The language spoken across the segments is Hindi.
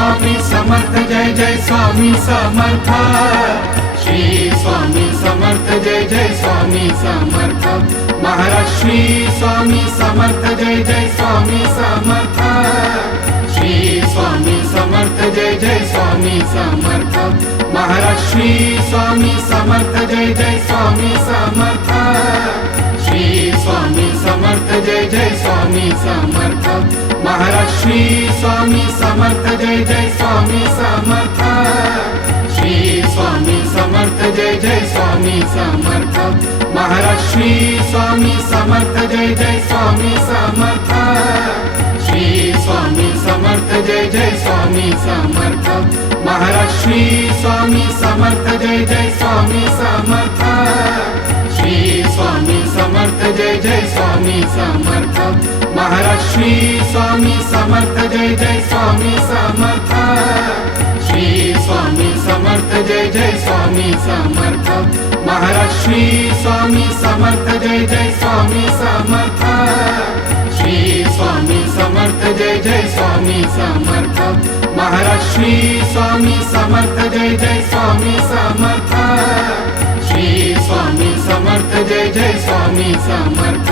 स्वामी समर्थ जय जय स्वामी समर्थ। श्री स्वामी समर्थ जय जय स्वामी समर्थ। महाराज श्री स्वामी समर्थ जय जय स्वामी समर्थ। श्री स्वामी समर्थ जय जय स्वामी समर्थ। महाराज श्री स्वामी समर्थ जय जय स्वामी समर्थ। श्री स्वामी समर्थ जय जय स्वामी समर्थ। महाराज श्री स्वामी समर्थ जय जय स्वामी समर्थ। श्री स्वामी समर्थ जय जय स्वामी समर्थ। महाराज श्री स्वामी समर्थ जय जय स्वामी समर्थ। श्री स्वामी समर्थ जय जय स्वामी समर्थ। महाराज श्री स्वामी समर्थ जय जय स्वामी समर्थ। श्री स्वामी समर्थ जय जय स्वामी समर्थ। महाराज श्री स्वामी समर्थ जय जय स्वामी समर्थ। श्री स्वामी समर्थ जय जय स्वामी समर्थ। महाराज श्री स्वामी समर्थ जय जय स्वामी समर्थ। श्री स्वामी समर्थ जय जय स्वामी समर्थ। महाराज श्री स्वामी समर्थ जय जय स्वामी समर्थ। श्री स्वामी समर्थ जय जय स्वामी समर्थ।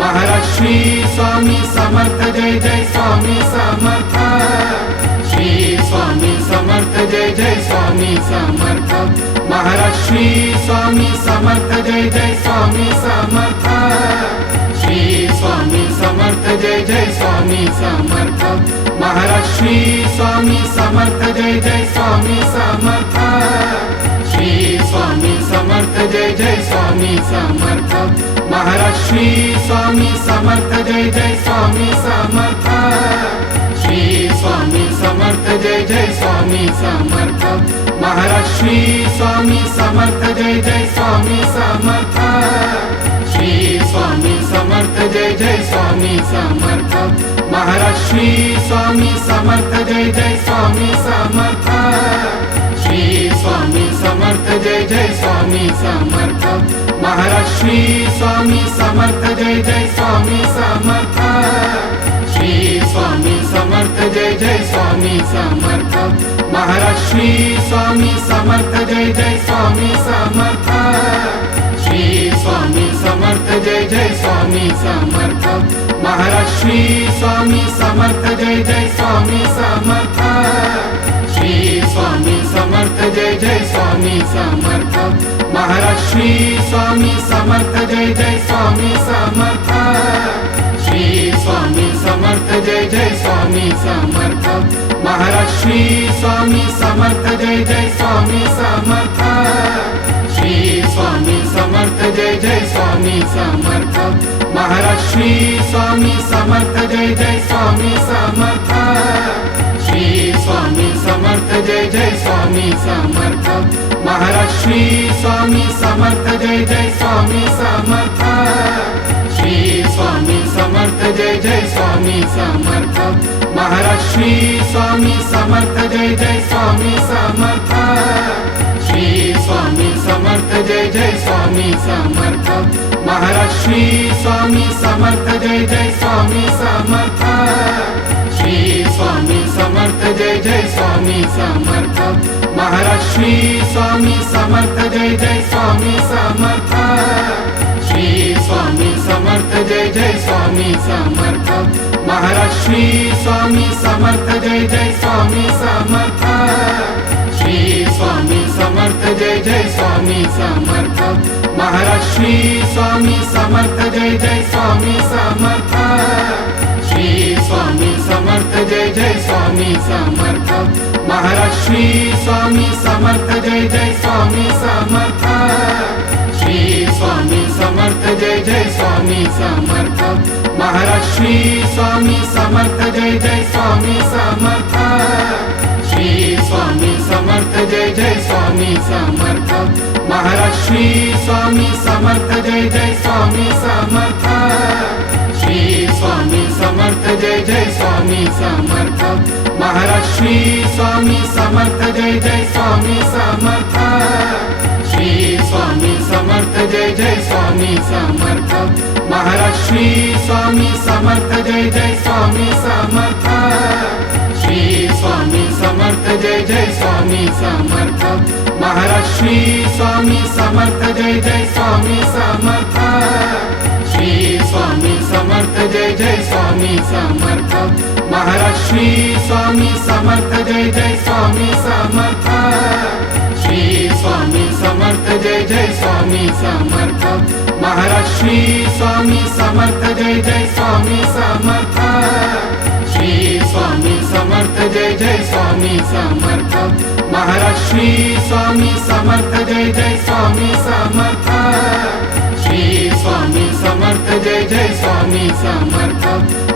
महाराज श्री स्वामी समर्थ जय जय स्वामी समर्थ। श्री स्वामी समर्थ जय जय स्वामी समर्थ। महाराज श्री स्वामी समर्थ जय जय स्वामी समर्थ। श्री स्वामी समर्थ जय जय स्वामी समर्थ। महाराज श्री स्वामी समर्थ जय जय स्वामी समर्थ। श्री स्वामी समर्थ जय जय स्वामी समर्थ। महाराज श्री स्वामी समर्थ जय जय स्वामी समर्थ। श्री स्वामी समर्थ जय जय स्वामी समर्थ। महाराज श्री स्वामी समर्थ जय जय स्वामी समर्थ। श्री स्वामी समर्थ जय जय स्वामी समर्थ। महाराज श्री स्वामी समर्थ जय जय स्वामी समर्थ। श्री स्वामी समर्थ जय जय स्वामी समर्थ। महाराज श्री स्वामी समर्थ जय जय स्वामी समर्थ। श्री स्वामी समर्थ जय जय स्वामी समर्थ। महाराज श्री स्वामी समर्थ जय जय स्वामी समर्थ। श्री स्वामी समर्थ जय जय स्वामी समर्थ। महाराज श्री स्वामी समर्थ जय जय स्वामी समर्थ। श्री स्वामी समर्थ जय जय स्वामी समर्थ। महाराज श्री स्वामी समर्थ जय जय स्वामी समर्थ। श्री स्वामी समर्थ जय जय स्वामी समर्थ। महाराज श्री स्वामी समर्थ जय जय स्वामी समर्थ। श्री स्वामी समर्थ जय जय स्वामी समर्थ। महाराज श्री स्वामी समर्थ जय जय स्वामी समर्थ। श्री स्वामी समर्थ जय जय स्वामी समर्थ। महाराज श्री स्वामी समर्थ जय जय स्वामी समर्थ। श्री स्वामी समर्थ जय जय स्वामी समर्थ। महाराज श्री स्वामी समर्थ जय जय स्वामी समर्थ। श्री स्वामी समर्थ जय जय स्वामी समर्थ। महाराज श्री स्वामी समर्थ जय जय स्वामी समर्थ। श्री स्वामी समर्थ जय जय स्वामी समर्थ। महाराज श्री स्वामी समर्थ जय जय स्वामी समर्थ। श्री स्वामी समर्थ जय जय स्वामी समर्थ। महाराज श्री स्वामी समर्थ जय जय स्वामी समर्थ। श्री स्वामी समर्थ जय जय स्वामी समर्थ। महाराज श्री स्वामी समर्थ जय जय स्वामी समर्थ। श्री स्वामी समर्थ जय जय स्वामी समर्थ। महाराज श्री स्वामी समर्थ जय जय स्वामी समर्थ। श्री स्वामी समर्थ जय जय स्वामी समर्थ। महाराज श्री स्वामी समर्थ जय जय स्वामी समर्थ। श्री स्वामी समर्थ जय जय स्वामी समर्थ। महाराज श्री स्वामी समर्थ जय जय स्वामी समर्थ। श्री स्वामी समर्थ जय जय स्वामी समर्थ। महाराज श्री स्वामी समर्थ जय जय स्वामी समर्थ। श्री स्वामी समर्थ जय जय स्वामी समर्थ। महाराज श्री स्वामी समर्थ जय जय स्वामी समर्थ। श्री स्वामी समर्थ जय जय स्वामी समर्थ महाराज श्री स्वामी समर्थ जय जय स्वामी समर्थ श्री स्वामी समर्थ जय जय स्वामी समर्थ महाराज श्री स्वामी समर्थ जय जय स्वामी समर्थ श्री स्वामी समर्थ जय जय स्वामी समर्थ महाराज श्री स्वामी समर्थ जय जय स्वामी समर्थ श्री स्वामी समर्थ जय जय स्वामी समर्थ महाराज श्री स्वामी समर्थ जय जय स्वामी समर्थ श्री स्वामी समर्थ जय जय स्वामी समर्थ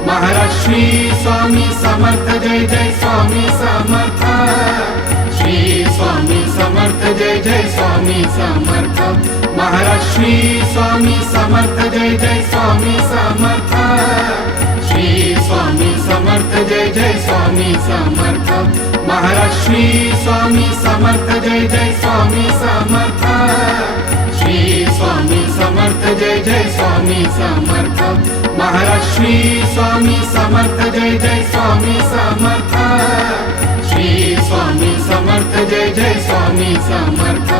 महाराज श्री स्वामी समर्थ जय जय स्वामी समर्थ श्री स्वामी समर्थ जय जय स्वामी समर्थ महाराज श्री स्वामी समर्थ जय जय स्वामी समर्थ श्री स्वामी समर्थ जय जय स्वामी समर्थ महाराज श्री स्वामी समर्थ जय जय स्वामी समर्थ श्री स्वामी समर्थ जय जय स्वामी समर्थ महाराज श्री स्वामी समर्थ जय जय स्वामी समर्थ श्री स्वामी समर्थ जय जय स्वामी समर्थ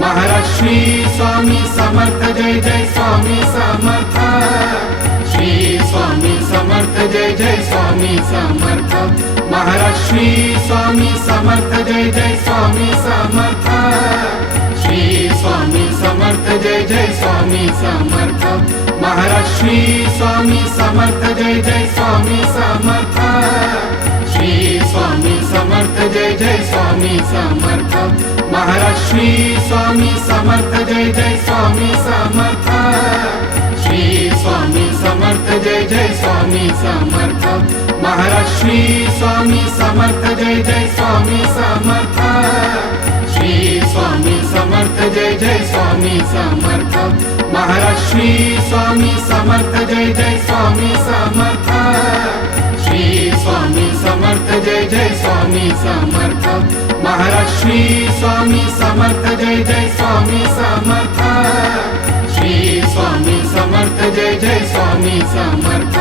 महाराज श्री स्वामी समर्थ जय जय स्वामी समर्थ श्री स्वामी समर्थ जय जय स्वामी समर्थ महाराज श्री स्वामी समर्थ जय जय स्वामी समर्थ श्री स्वामी समर्थ जय जय स्वामी समर्थ महाराज श्री स्वामी समर्थ जय जय स्वामी समर्थ श्री स्वामी समर्थ जय जय स्वामी समर्थ महाराज श्री स्वामी समर्थ जय जय स्वामी समर्थ श्री स्वामी समर्थ जय जय स्वामी समर्थ महाराज श्री स्वामी समर्थ जय जय स्वामी समर्थ श्री स्वामी समर्थ जय जय स्वामी समर्थ महाराज श्री स्वामी समर्थ जय जय स्वामी समर्थ श्री स्वामी समर्थ जय जय स्वामी समर्थ महाराज श्री स्वामी समर्थ जय जय स्वामी समर्थ श्री स्वामी समर्थ जय जय स्वामी समर्थ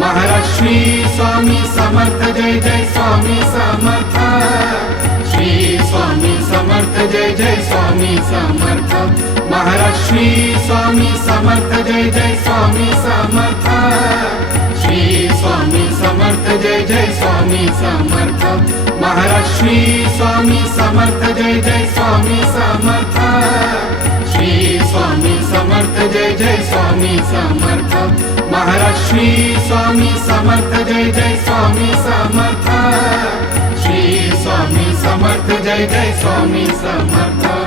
महाराज श्री स्वामी समर्थ जय जय स्वामी समर्थ श्री स्वामी समर्थ जय जय स्वामी समर्थ महाराज श्री स्वामी समर्थ जय जय स्वामी समर्थ श्री स्वामी समर्थ जय जय स्वामी समर्थ महाराज श्री स्वामी समर्थ जय जय स्वामी समर्थ श्री स्वामी समर्थ जय जय स्वामी समर्थ महाराज श्री स्वामी समर्थ जय जय स्वामी समर्थ श्री स्वामी समर्थ जय जय स्वामी समर्थ